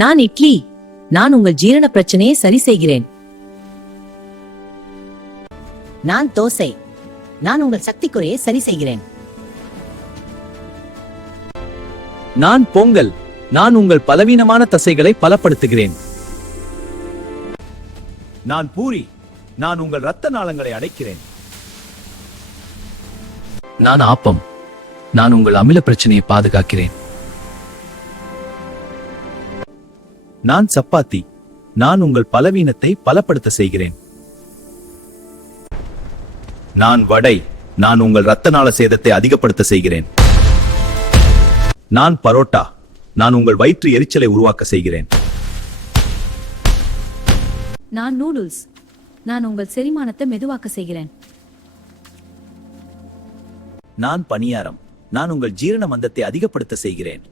நான் இட்லி. நான் உங்கள் ஜீரண பிரச்சனையை சரி செய்கிறேன். நான் தோசை. நான் உங்கள் சக்தி குறையை சரி செய்கிறேன். நான் பொங்கல். நான் உங்கள் பலவீனமான தசைகளை பலப்படுத்துகிறேன். நான் பூரி. நான் உங்கள் இரத்த நாளங்களை அடைக்கிறேன். நான் ஆப்பம். நான் உங்கள் அமில பிரச்சனையை பாதுகாக்கிறேன். நான் சப்பாத்தி. நான் உங்கள் பலவீனத்தை பலப்படுத்த செய்கிறேன். நான் வடை. நான் உங்கள் இரத்த நாள சேதத்தை அதிகப்படுத்த செய்கிறேன். நான் பரோட்டா. நான் உங்கள் வயிற்று எரிச்சலை உருவாக்க செய்கிறேன். நான் நூடுல்ஸ். நான் உங்கள் செரிமானத்தை மெதுவாக்க செய்கிறேன். நான் பணியாரம். நான் உங்கள் ஜீரண மந்தத்தை அதிகப்படுத்த செய்கிறேன்.